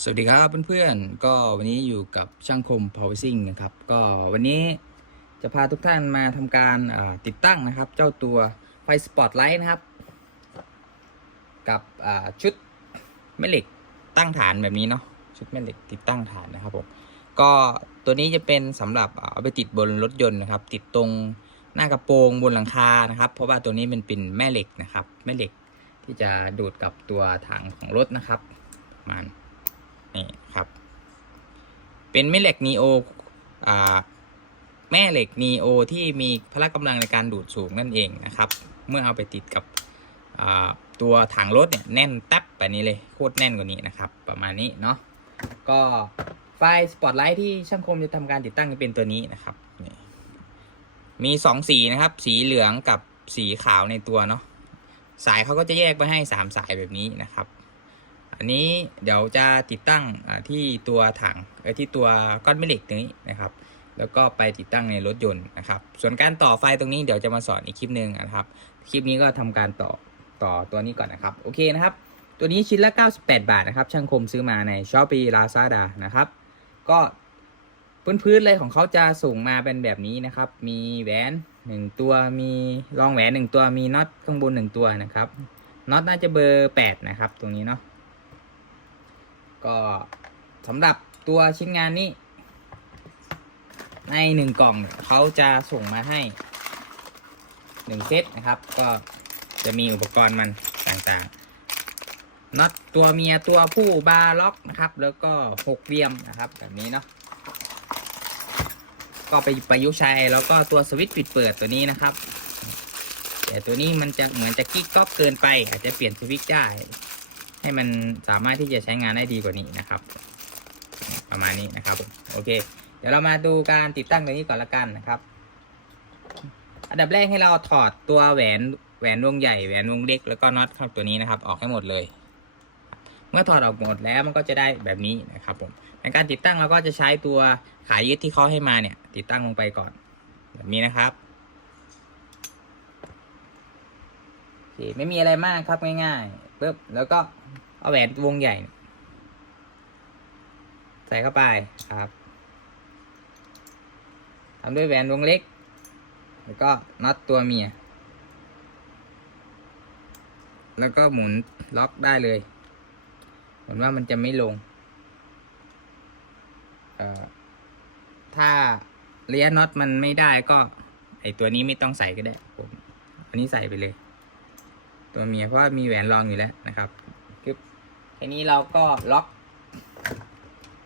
สวัสดีครับเพื่อนๆ ก็วันนี้อยู่กับช่างคม Power s i n g นะครับ ก็วันนี้จะพาทุกท่านมาทำการติดตั้งนะครับ เจ้าตัวไฟสปอตไลท์นะครับ กับชุดแม่เหล็กตั้งฐานแบบนี้เนาะ ชุดแม่เหล็กติดตั้งฐานนะครับผม ก็ตัวนี้จะเป็นสำหรับเอาไปติดบนรถยนต์นะครับ ติดตรงหน้ากระโปรงบนหลังคานะครับ เพราะว่าตัวนี้มันเป็นแม่เหล็กนะครับ แม่เหล็กที่จะดูดกับตัวถังของรถนะครับประมาณ นี่ครับ เป็นแม่เหล็กนีโอแม่เหล็กนีโอที่มีพละกำลังในการดูดสูงนั่นเองนะครับ เมื่อเอาไปติดกับตัวถังรถเนี่ยแน่นแตับแบบนี้เลยโคตรแน่นกว่านี้นะครับ ประมาณนี้เนาะก็ไฟสปอตไลท์ที่ช่างคมจะทำการติดตั้งเป็นตัวนี้นะครับมีสองสีนะครับ สีเหลืองกับสีขาวในตัวเนาะสายเขาก็จะแยกไปให้สามสายแบบนี้นะครับ อันนี้เดี๋ยวจะติดตั้งที่ตัวถังที่ตัวก้อนแม่เหล็กตรงนี้นะครับ แล้วก็ไปติดตั้งในรถยนต์นะครับ ส่วนการต่อไฟตรงนี้เดี๋ยวจะมาสอนอีกคลิปหนึ่งนะครับ คลิปนี้ก็ทำการต่อต่อตัวนี้ก่อนนะครับ โอเคนะครับ ตัวนี้ชิ้นละ 98 บาทนะครับ ช่างคมซื้อมาใน s h อ p e e Lazada นะครับ ก็พื้นๆเลยของเขาจะส่งมาเป็นแบบนี้นะครับ มีแหวนหนึ่งตัว มีรองแหวนหนึ่งตัว มีน็อตข้างบนหนึ่งตัวนะครับ น็อตน่าจะเบอร์8นะครับ ตรงนี้เนาะ ก็สำหรับตัวชิ้นงานนี้ ในหนึ่งกล่องเขาจะส่งมาให้หนึ่งเซตนะครับ ก็จะมีอุปกรณ์มันต่างๆน็อตตัวเมียตัวผู้บาร์ล็อกนะครับ แล้วก็หกเหลี่ยมนะครับแบบนี้เนาะก็ไปประยุกต์ใช้แล้วก็ตัวสวิตช์ปิดเปิดตัวนี้นะครับ แต่ตัวนี้มันจะเหมือนจะกิ๊กก๊อกเกินไป อาจจะเปลี่ยนสวิตช์ได้ ให้มันสามารถที่จะใช้งานได้ดีกว่านี้นะครับ ประมาณนี้นะครับโอเค เดี๋ยวเรามาดูการติดตั้งตัวนี้ก่อนละกันนะครับ อันดับแรกให้เราถอดตัวแหวนแหวนวงใหญ่แหวนวงเล็กแล้วก็น็อตข้างตัวนี้นะครับ ออกให้หมดเลย เมื่อถอดออกหมดแล้วมันก็จะได้แบบนี้นะครับผมในการติดตั้งเราก็จะใช้ตัวขายึดที่เขาให้มาเนี่ย ติดตั้งลงไปก่อน แบบนี้นะครับโอเคไม่มีอะไรมากครับง่ายๆ ปึ๊บแล้วก็เอาแหวนวงใหญ่ ใส่เข้าไปครับทำด้วยแหวนวงเล็ก แล้วก็น็อตตัวเมีย แล้วก็หมุนล็อกได้เลยเหมือนว่ามันจะไม่ลงถ้าระยะน็อตมันไม่ได้ก็ ไอตัวนี้ไม่ต้องใส่ก็ได้ผมอันนี้ใส่ไปเลย ตัวเมียเพราะมีแหวนรองอยู่แล้วนะครับคลิปทีนี้เราก็ล็อก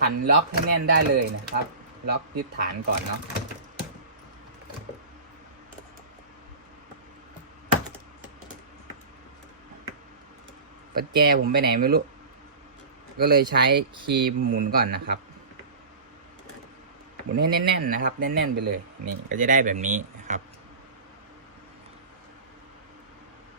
ขันล็อกให้แน่นได้เลยนะครับ ล็อกยึดฐานก่อนเนาะปัจแจผมไปไหนไม่รู้ ก็เลยใช้ครีมหมุนก่อนนะครับ หมุนให้แน่นๆนะครับ แน่นๆไปเลย นี่ก็จะได้แบบนี้นะครับ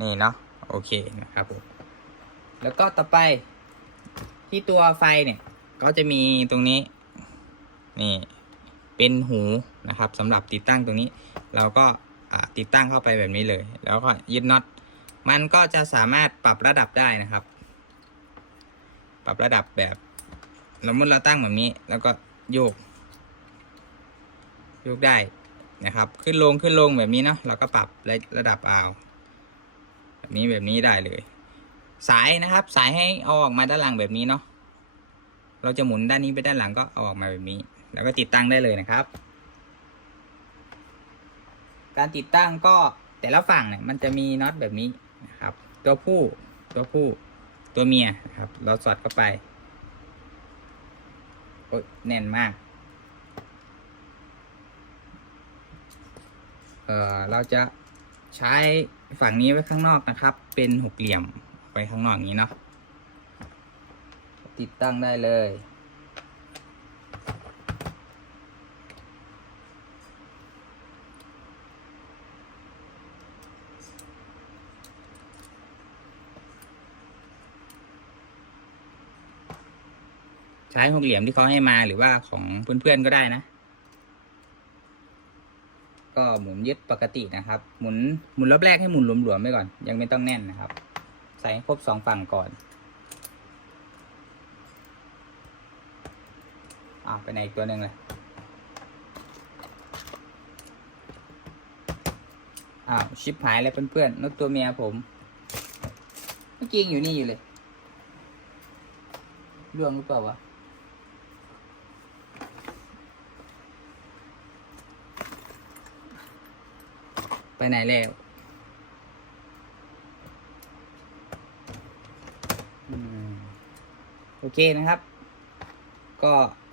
นี่เนาะโอเคนะครับผมแล้วก็ต่อไปที่ตัวไฟเนี่ย ก็จะมีตรงนี้ นี่เป็นหูนะครับสำหรับติดตั้งตรงนี้ เราก็ติดตั้งเข้าไปแบบนี้เลย แล้วก็ยึดน็อตมันก็จะสามารถปรับระดับได้นะครับ ปรับระดับแบบสมมติเราตั้งแบบนี้ แล้วก็โยกโยกได้นะครับ ขึ้นลงขึ้นลงแบบนี้เนาะเราก็ปรับระดับเอา แบบนี้แบบนี้ได้เลย สายนะครับ สายให้เอาออกมาด้านหลังแบบนี้เนาะเราจะหมุนด้านนี้ไปด้านหลังก็เอาออกมาแบบนี้ แล้วก็ติดตั้งได้เลยนะครับ การติดตั้งก็แต่ละฝั่งเนี่ยมันจะมีน็อตแบบนี้นะครับ ตัวผู้ตัวผู้ตัวเมียนะครับ เราสอดเข้าไปโอ้ยแน่นมากเออเราจะ ใช้ฝั่งนี้ไว้ข้างนอกนะครับ เป็นหกเหลี่ยมไว้ข้างนอกอย่างนี้เนาะติดตั้งได้เลย ใช้หกเหลี่ยมที่เขาให้มาหรือว่าของเพื่อนๆก็ได้นะ ก็หมุนยึดปกตินะครับ หมุนหมุนรอบแรกให้หมุนหลวมๆไปก่อน ยังไม่ต้องแน่นนะครับ ใส่ให้ครบสองฝั่งก่อนอ้าวไปไหนอีกตัวหนึ่งเลยอ้าวชิปหายเลยเพื่อนๆนกตัวเมียผม เมื่อกี้ยังอยู่นี่อยู่เลยร่วงหรือเปล่าวะ ไปไหนแล้วอโอเคนะครับ ก็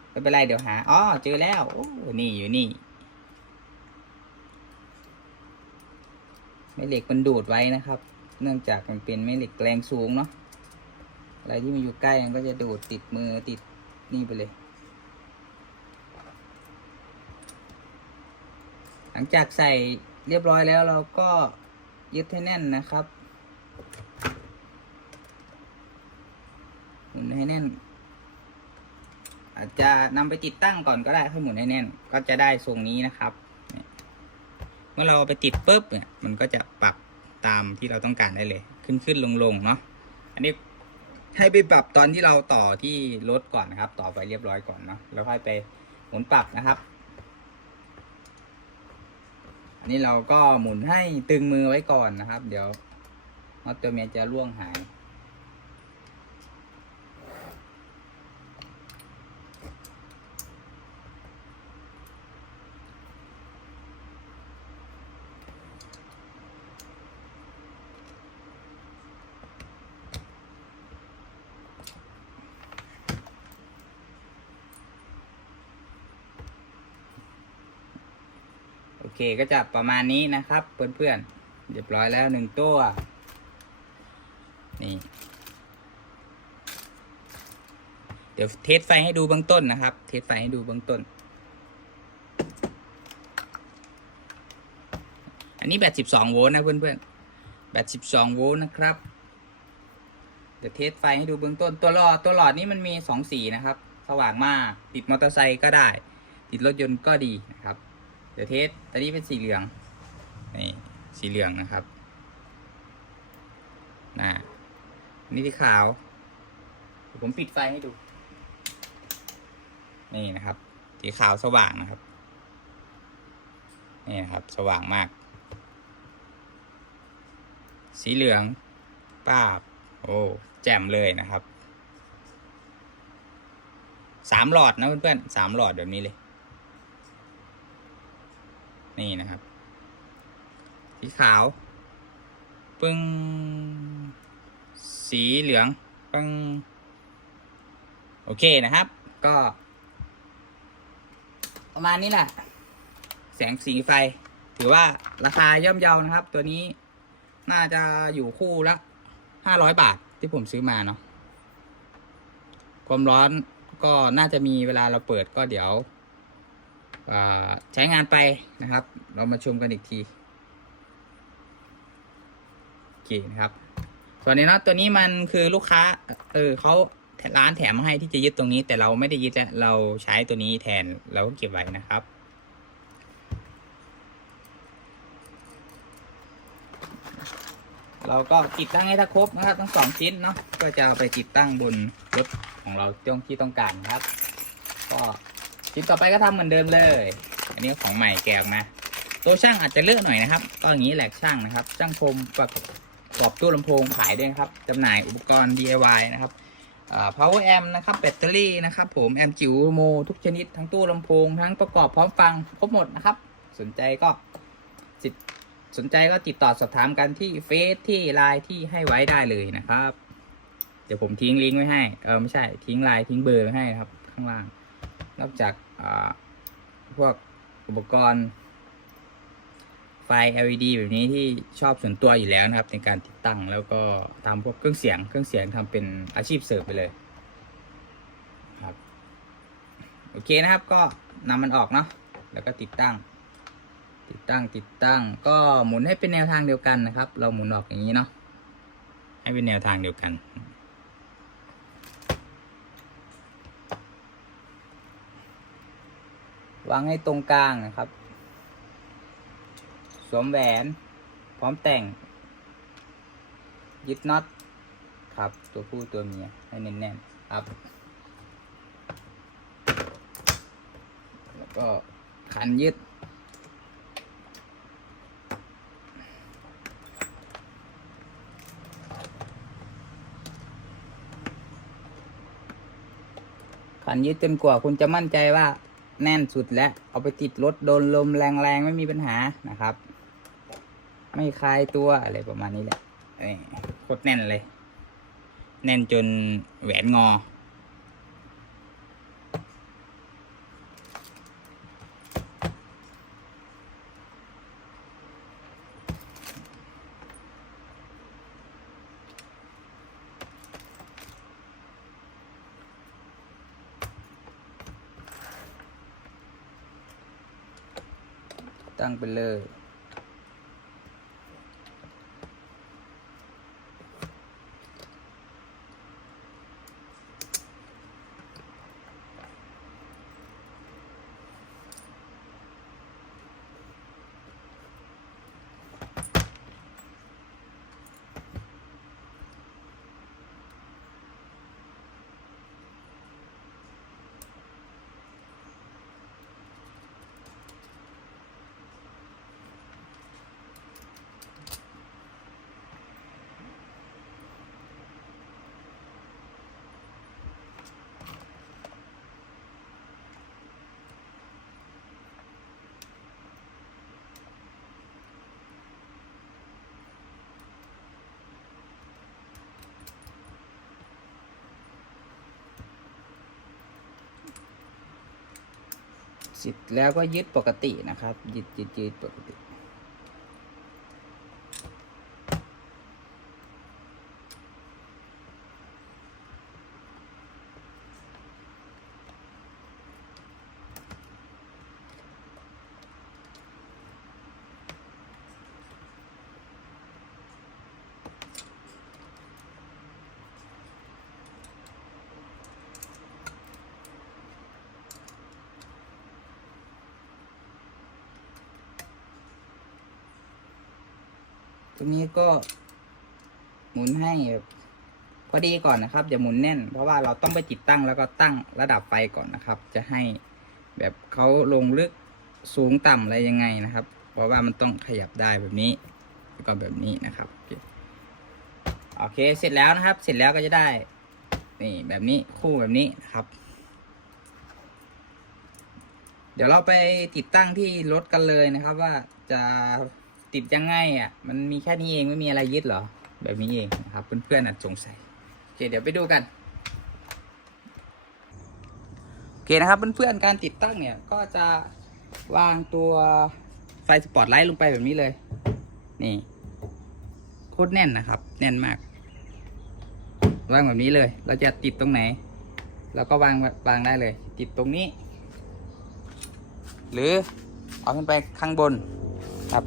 ไม่เป็นไรเดี๋ยวหาอ๋อเจอแล้วโอ้นี่อยู่นี่แม่เหล็กมันดูดไว้นะครับ เนื่องจากมันเป็นแม่เหล็กแรงสูงเนาะ อะไรที่มันอยู่ใกล้มันก็จะดูดติดมือติดนี่ไปเลย หลังจากใส่ เรียบร้อยแล้วเราก็ยึดให้แน่นนะครับหมุนให้แน่น อาจจะนำไปติดตั้งก่อนก็ได้ให้หมุนให้แน่น ก็จะได้ทรงนี้นะครับ เมื่อเราไปติดปุ๊บเนี่ย มันก็จะปรับตามที่เราต้องการได้เลย ขึ้นขึ้นลงลงเนาะอันนี้ให้ไปปรับตอนที่เราต่อที่รถก่อนนะครับ ต่อไปเรียบร้อยก่อนเนาะแล้วค่อยไปหมุนปรับนะครับ นี่เราก็หมุนให้ตึงมือไว้ก่อนนะครับ เดี๋ยวมอเตอร์เมียจะร่วงหาย เคก็จะประมาณนี้นะครับ เพื่อนๆเรียบร้อยแล้วหนึ่งตัว นี่ เดี๋ยวเทสไฟให้ดูเบื้องต้นนะครับ เทสไฟให้ดูเบื้องต้น อันนี้แบต12โวลต์นะเพื่อนๆแบต12โวลต์นะครับเดี๋ยวเทสไฟให้ดูเบื้องต้นตัวหลอดตัวหลอดนี้มันมี2สีนะครับ สว่างมากติดมอเตอร์ไซค์ก็ได้ ติดรถยนต์ก็ดีนะครับ ดี๋ยวเทสตอนนี้เป็นสีเหลืองนี่สีเหลืองนะครับนะนี่ที่ขาวเดี๋ยวผมปิดไฟให้ดู นี่นะครับ สีขาวสว่างนะครับ นี่นะครับ สว่างมาก สีเหลืองป้าบ โอ้ แจ่มเลยนะครับ สามหลอดนะเพื่อนๆสามหลอดแบบนี้เลย นี่นะครับสีขาว ปึ้ง สีเหลือง ปึ้ง โอเคนะครับ ก็ ประมาณนี้แหละ แสงสีไฟ ถือว่าราคาย่อมเยานะครับ ตัวนี้น่าจะอยู่คู่ละห้าร้อยบาทที่ผมซื้อมาเนาะความร้อนก็น่าจะมีเวลาเราเปิดก็เดี๋ยว ใช้งานไปนะครับ เรามาชมกันอีกทีโอเคนะครับ ส่วนนี้เนาะตัวนี้มันคือลูกค้าเออเขาร้านแถมมาให้ที่จะยึดตรงนี้ แต่เราไม่ได้ยึดแล้วเราใช้ตัวนี้แทนเราก็เก็บไว้นะครับเราก็ติดตั้งให้ถ้าครบนะครับทั้งสองชิ้นเนาะก็จะเอาไปติดตั้งบนรถของเราตรงที่ต้องการครับ ก็ ชิ้นต่อไปก็ทำเหมือนเดิมเลย อันนี้ของใหม่แกะออกมา ตัวช่างอาจจะเลอะหน่อยนะครับ ก็อย่างนี้แหลกช่างนะครับ ช่างคมประกอบตู้ลำโพงขายด้วยนะครับจำหน่ายอุปกรณ์ DIY นะครับ power amp นะครับ แบตเตอรี่นะครับ ผมแอมจิ๋วโม ทุกชนิด ทั้งตู้ลำโพง ทั้งประกอบพร้อมฟังครบหมดนะครับ สนใจก็สิสนใจก็ติดต่อสอบถามกันที่เฟซที่ไลน์ที่ให้ไว้ได้เลยนะครับ เดี๋ยวผมทิ้งลิงก์ไว้ให้ เออไม่ใช่ทิ้งไลน์ทิ้งเบอร์ไว้ให้ครับ ข้างล่าง นอกจากพวกอุปกรณ์ ไฟ LED แบบนี้ที่ชอบส่วนตัวอยู่แล้วนะครับ ในการติดตั้งแล้วก็ทำพวกเครื่องเสียง เครื่องเสียงทำเป็นอาชีพเสริมไปเลยครับโอเคนะครับก็นำมันออกเนาะแล้วก็ติดตั้ง ติดตั้งติดตั้ง ก็หมุนให้เป็นแนวทางเดียวกันนะครับ เราหมุนออกอย่างนี้เนาะให้เป็นแนวทางเดียวกัน วางให้ตรงกลางนะครับ สวมแหวนพร้อมแต่ง ยึดน็อตครับ ตัวผู้ตัวเมียให้แน่นๆครับ แล้วก็คันยึดคันยึดจนกว่าคุณจะมั่นใจว่า แน่นสุดแล้วเอาไปติดรถโดนลมแรงๆไม่มีปัญหานะครับ ไม่คลายตัวอะไรประมาณนี้แหละโคตรแน่นเลย แน่นจนแหวนงอ ตั้งไปเลย เสร็จแล้วก็ยึดปกตินะครับยึดยึดยึดปกติ ตรงนี้ก็ หมุนให้พอดีก่อนนะครับอย่าหมุนแน่น เพราะว่าเราต้องไปติดตั้งแล้วก็ตั้งระดับไฟก่อนนะครับ จะให้แบบเขาลงลึกสูงต่ำอะไรยังไงนะครับ เพราะว่ามันต้องขยับได้แบบนี้ แล้วก็แบบนี้นะครับโอเคเสร็จแล้วนะครับ เสร็จแล้วก็จะได้ นี่แบบนี้คู่แบบนี้นะครับ เดี๋ยวเราไปติดตั้งที่รถกันเลยนะครับ ว่าจะ ติดยังไงอะ มันมีแค่นี้เองไม่มีอะไรยึดหรอ แบบนี้เองนะครับเพื่อนๆอาจสงสัยโอเคเดี๋ยวไปดูกันโอเคนะครับเพื่อนๆการติดตั้งเนี่ยก็จะวางตัวไฟสปอตไลท์ลงไปแบบนี้เลย นี่โคตรแน่นนะครับ แน่นมากวางแบบนี้เลย เราจะติดตรงไหนเราก็วางวางได้เลย ติดตรงนี้ หรือเอาขึ้นไปข้างบนครับ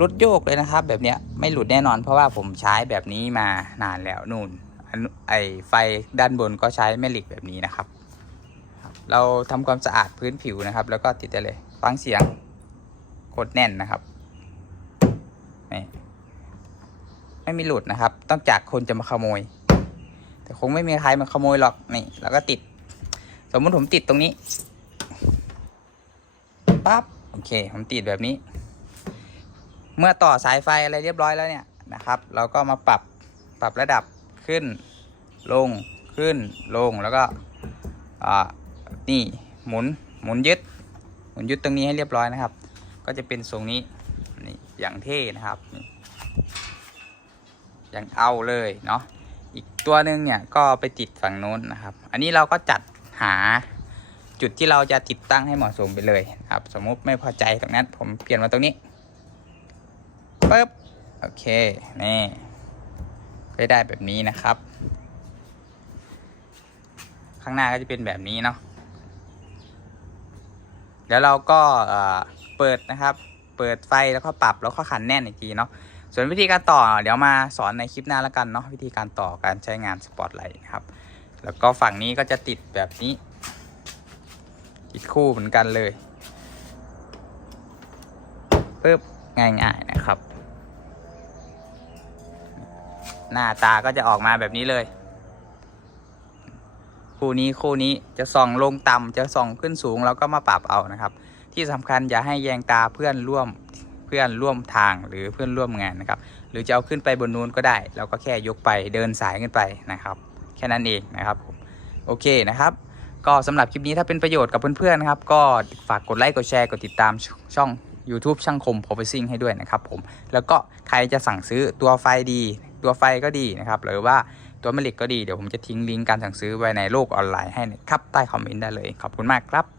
รถโยกเลยนะครับ แบบเนี้ยไม่หลุดแน่นอน เพราะว่าผมใช้แบบนี้มานานแล้วนู่นไอไฟด้านบนก็ใช้แม่เหล็กแบบนี้นะครับ เราทำความสะอาดพื้นผิวนะครับ แล้วก็ติดได้เลยฟังเสียงโคตรแน่นนะครับนี่ไม่มีหลุดนะครับต้องจากคนจะมาขโมย แต่คงไม่มีใครมาขโมยหรอกนี่แล้วก็ติด สมมติผมติดตรงนี้ปั๊บโอเค ผมติดแบบนี้ เมื่อต่อสายไฟอะไรเรียบร้อยแล้วเนี่ยนะครับ เราก็มาปรับปรับระดับขึ้นลงขึ้นลงแล้วก็อ่านี่หมุนหมุนยึดหมุนยึดตรงนี้ให้เรียบร้อยนะครับ ก็จะเป็นทรงนี้นี่อย่างเท่นะครับอย่างเอาเลยเนาะอีกตัวหนึ่งเนี่ยก็ไปติดฝั่งโน้นนะครับ อันนี้เราก็จัดหาจุดที่เราจะติดตั้งให้เหมาะสมไปเลยครับ สมมุติไม่พอใจตรงนั้นผมเปลี่ยนมาตรงนี้ ปึ๊บ โอเค นี่ก็ได้แบบนี้นะครับ ข้างหน้าก็จะเป็นแบบนี้เนาะเดี๋ยวเราก็เอ่อเปิดนะครับ เปิดไฟแล้วก็ปรับแล้วก็ขันแน่นอีกทีเนาะส่วนวิธีการต่อเดี๋ยวมาสอนในคลิปหน้าแล้วกันเนาะวิธีการต่อการใช้งานสปอตไลท์นะครับ แล้วก็ฝั่งนี้ก็จะติดแบบนี้ ติดคู่เหมือนกันเลยปึ๊บง่ายๆนะครับ หน้าตาก็จะออกมาแบบนี้เลย คู่นี้คู่นี้จะส่องลงต่ำจะส่องขึ้นสูงเราก็มาปรับเอานะครับ ที่สำคัญอย่าให้แยงตาเพื่อนร่วมเพื่อนร่วมทางหรือเพื่อนร่วมงานนะครับ หรือจะเอาขึ้นไปบนนู้นก็ได้ เราก็แค่ยกไปเดินสายขึ้นไปนะครับ แค่นั้นเองนะครับผมโอเคนะครับ ก็สำหรับคลิปนี้ถ้าเป็นประโยชน์กับเพื่อนๆนะครับก็ฝากกดไลค์กดแชร์กดติดตามช่อง YouTube ช่างคม p r o f e s s i n g ให้ด้วยนะครับผม แล้วก็ใครจะสั่งซื้อตัวไฟดี ตัวไฟก็ดีนะครับหรือว่าตัวแม่เหล็กก็ดีเดี๋ยวผมจะทิ้งลิงก์การสั่งซื้อไว้ในโลกออนไลน์ให้นะครับใต้คอมเมนต์ได้เลยขอบคุณมากครับ